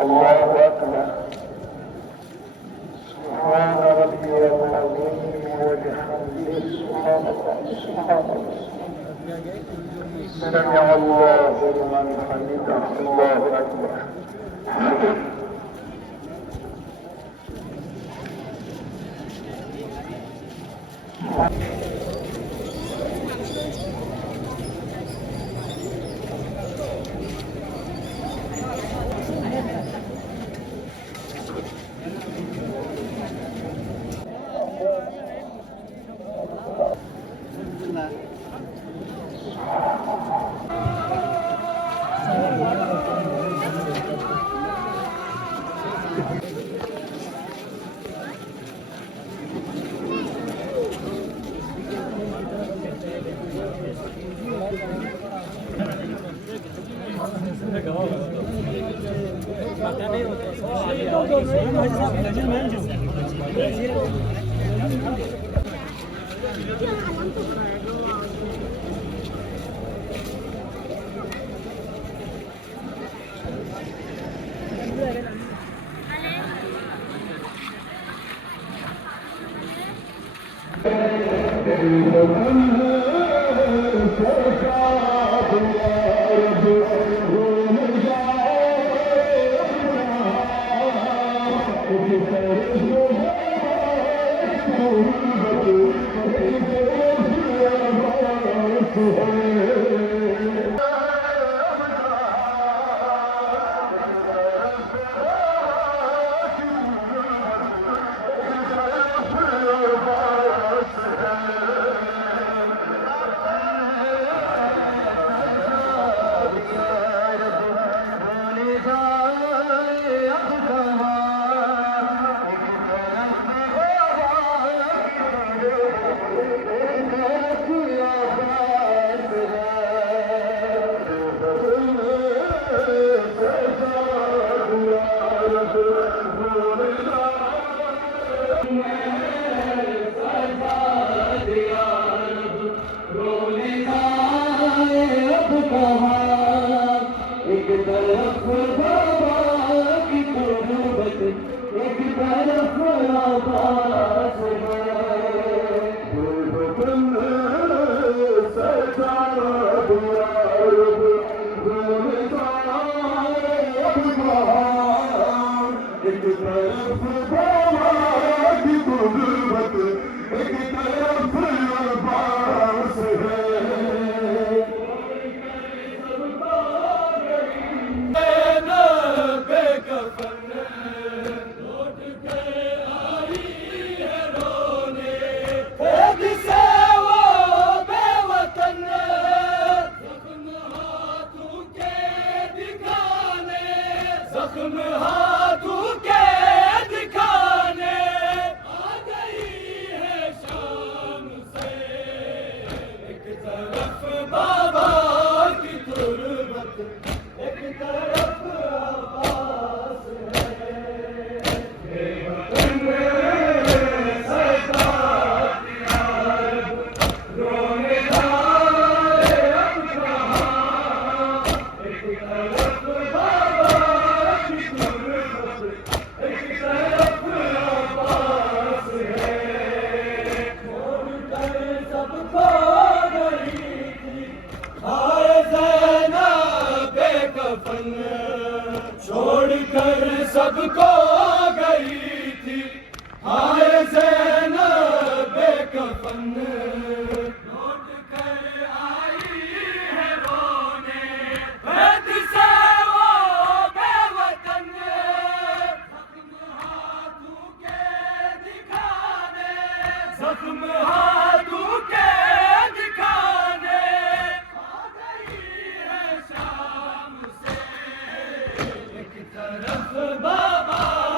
الله أكبر. سبحان ربي العظيم وبحمده سبحان الله سبحان الله. سمع الله لمن حمده. الله أكبر. बाबा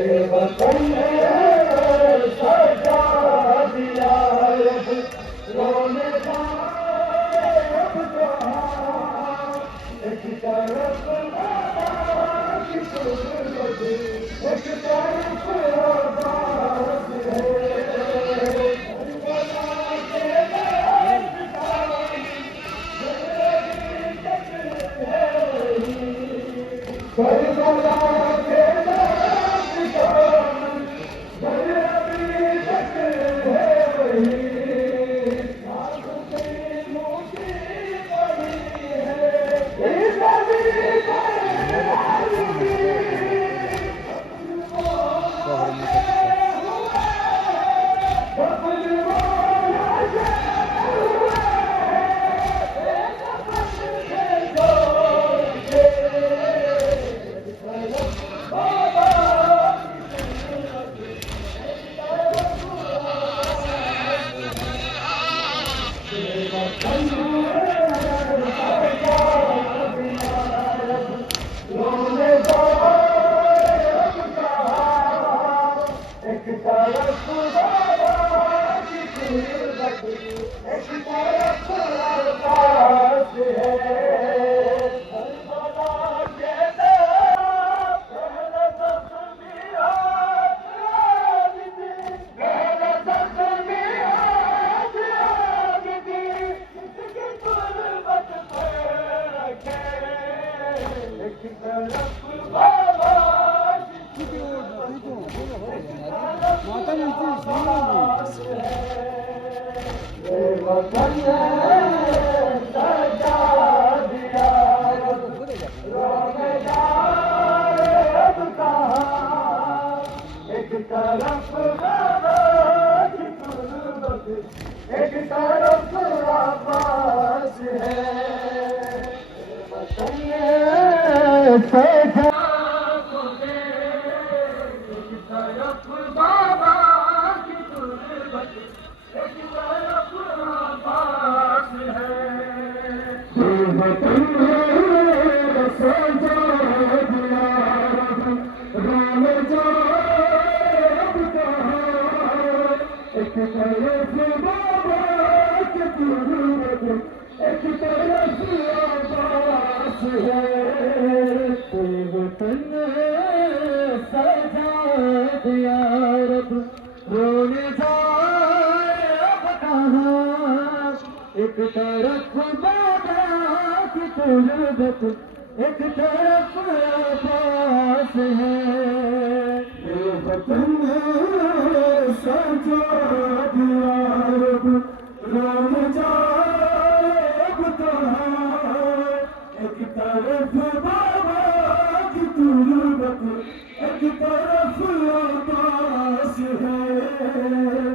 वतन सजा दिया रोने का अब कहाँ एक तरफ आबाद की तुर्बत एक तरफ आबाद है करबला के नाम निशान घर अभी तक है वही आँख से मोती पड़ी है इस अभी एक तरफ आबाद है वतन सजा एक तरफ बाबा की तुर्बत एक तरफ आबाद है वतन सजा दिया रोन जाए अब कहाँ एक तरफ बाबा की तुर्बत एक तरफ आबाद है वतन सजा दिया रब रोने जाए अब कहाँ एक तरफ बाबा की तुर्बत एक तरफ आबाद है वतन सजा दिया रब रोने जाए अब कहाँ एक तरफ बाबा की तुर्बत एक तरफ आबाद है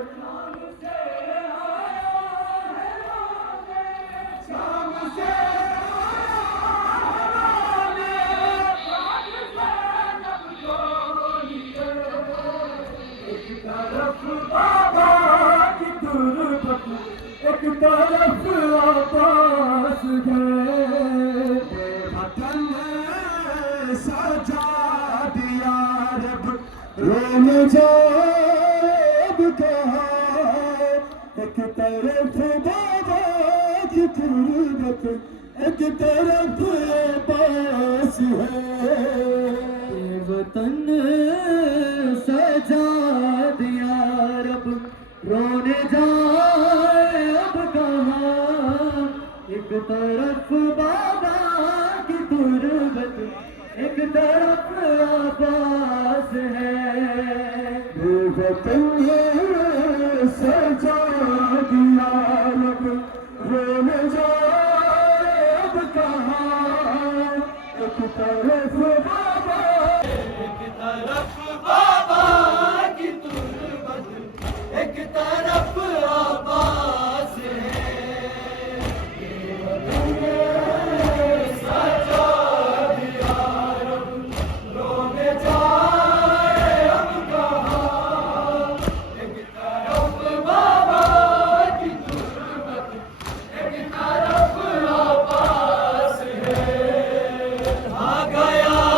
बाबा की तुर्बत एक तरफ आबाद है वतन सजा दिया रब रोन जाए अब कहाँ एक तरफ बाबा की तुर्बत एक तरफ आबाद है वतन सजा दिया रब रोने जाए अब कहाँ एक तरफ बाबा की तुर्बत एक तरफ आबाद है वतन सजा दिया रब रोने जाए अब कहाँ एक तरफ बाबा की तुर्बत एक तरफ आबाद है सजा दिया रब रोने जाए अब कहाँ एक तरफ बाबा की तुर्बत एक तरफ आबाद है आ गया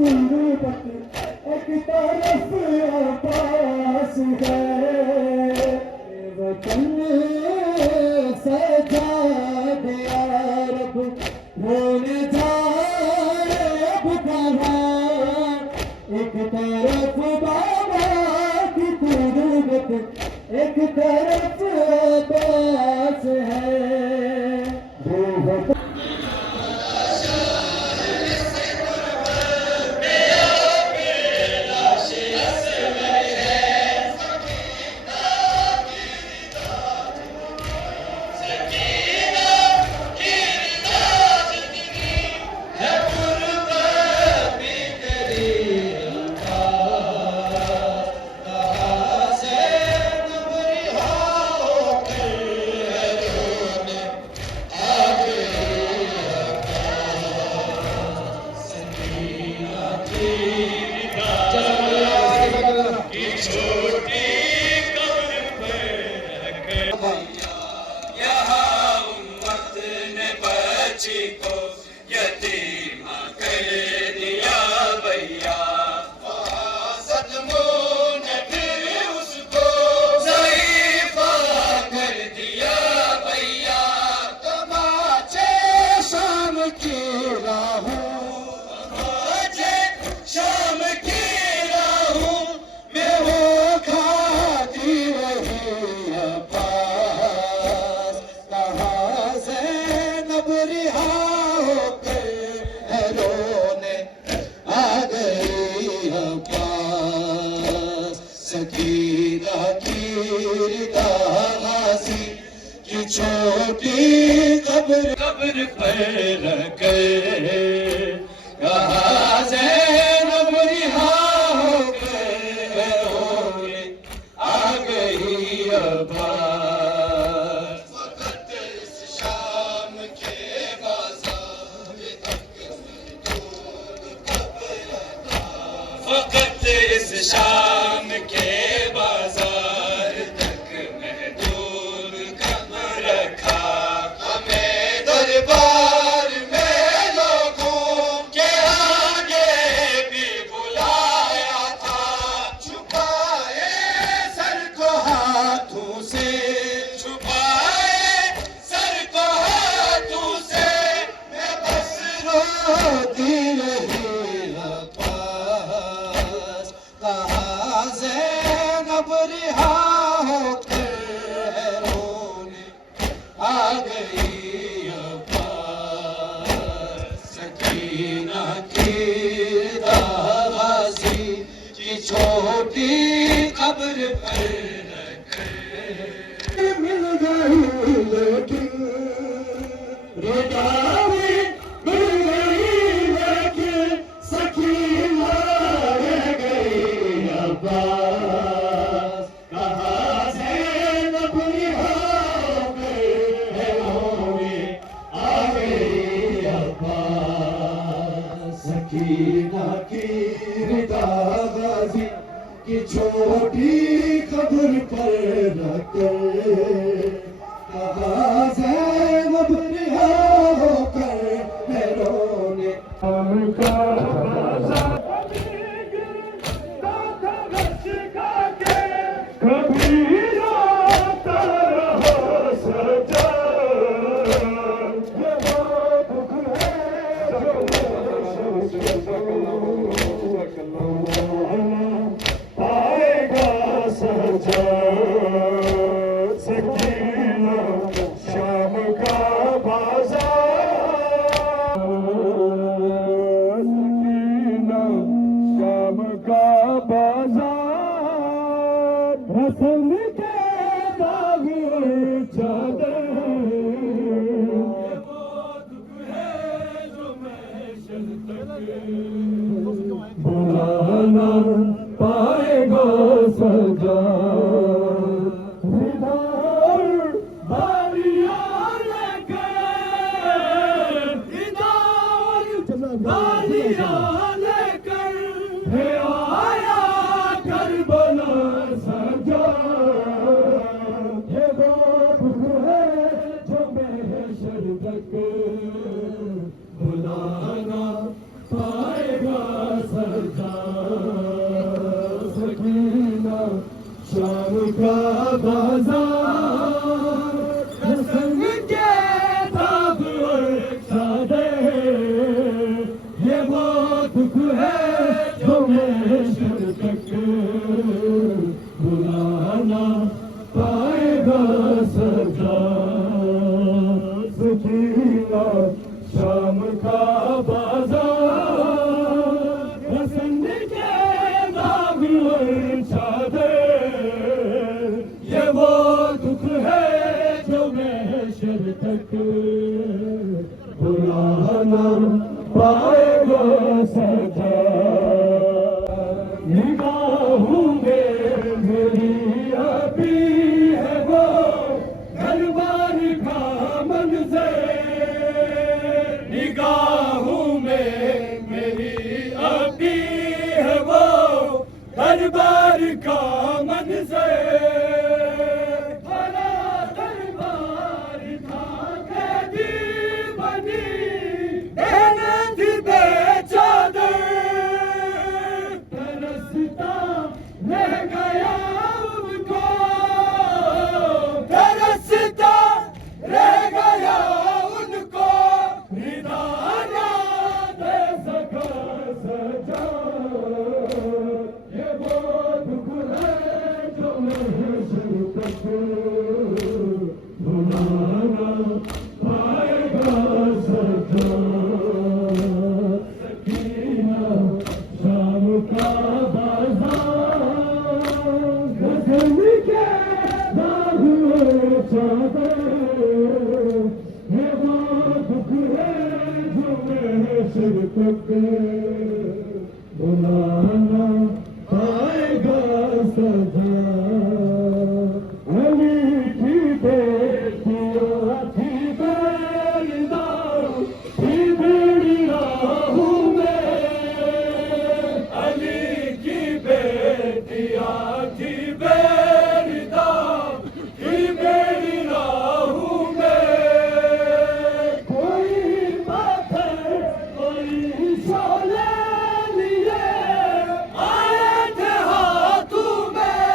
गुर्बत एक तरफ अब्बास है, वतन सजाद या रब होने जाए अब कहाँ, एक तरफ बाबा की गुर्बत एक तरफ अब्बास है, वो वतन को यतीम कर दिया भैया, सदमों ने फिर उसको ज़ईफ़ा कर दिया भैया, तमाचे शाम की राहों, तमाचे शाम की राहों में वो खाती रही अब्बास, कहाँ से रिहा होकर रोने आ गई अब्बास, सकीना की दासी की छोटी कब्र कब्र पर रखकर, कहाँ से रिहा होकर रोने आ गई अब्बास, फकत इस शाम के बाजार तक महदूद कब रखा, हमें दरबार में लोगों के आगे भी बुलाया था, छुपाए सर को हाथों से, छुपाए सर को हाथों से, मैं बस रोती रही कहाँ से रिहा होकर रोने आ गई अब्बास, सकीना की दासी की छोटी कब्र पर रखकर मिल गई, लेकिन रोजावी मिल गई, लेकिन सकीना अब्बास, कहाँ से रिहा होकर रोने आ गई अब्बास, सकीना की दासी की छोटी कब्र पर रखकर, कहाँ से रिहा होकर रोने शाम का बाजार, शाम का बाजार, रसम के दाग चादर, बुलाना पाएगा सजा, बुलाना पाएगा दुख है जो महशर तक बुलाना पाएगा सजा। सकीना शाम का बाजार रसम के दाग और चादर, ये वो दुख है जो महशर तक बुलाना पाएगा सजा। निगाहों में मेरी अभी है वो घर बार का मंजर, निगाहों में मेरी अभी है वो घर बार का मंजर। बड़ा दरबार था कैदी बनी मेहनत बेचादर, तरसता रह गया उनको, तरसता रह गया उनको, निदाना दे सका सजा। ये वो दुख है जो महशर तक बुलाना पाएगा सजा। सकीना शाम का बाजार गजल के दाग और चादर, ये वो दुख है जो महशर तक बुलाना पाएगा सजा। अली की बेटियां थी बेलदार थी बेड़ी राहों में, अली की बेटियां थी बेलदार थी बेड़ी राहों में। कोई पत्थर कोई शोले लिए आए थे हाथों में,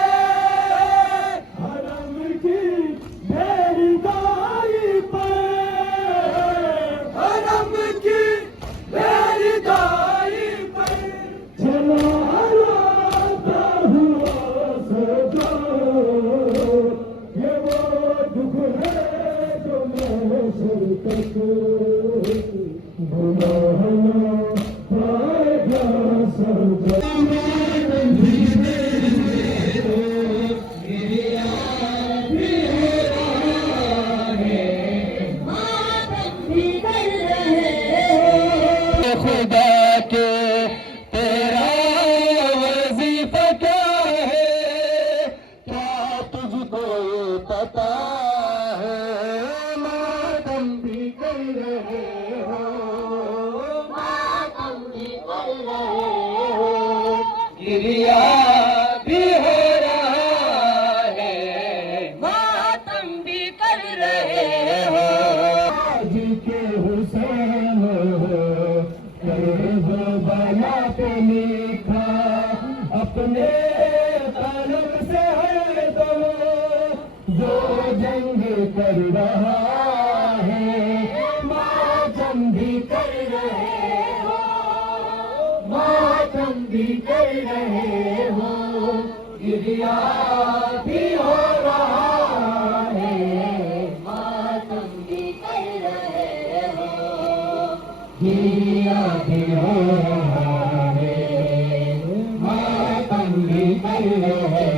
हरम की बेरीदारी पर, हरम की बेरीदारी पर चला लाता हुआ सजा। ये वो दुख है जो महशर तक बुलाना पाएगा सजा। खुदा के तेरा वजीफा क्या है, क्या तुझको पता है, मातम भी कर रहे हो, मातम भी कर रहे हो, गिरिया भी हो रहा है, मातम भी कर रहे हो। आज के हुसैन बना पे लिखा अपने कलम से है दो, जो जंग कर रहा है मातम भी कर रहे हो, मातम भी कर रहे हो, गिरिया भी हो रहा है, मातम भी कर रहे हो, गिरिया भी हो रहा है, मातम भी कर रहे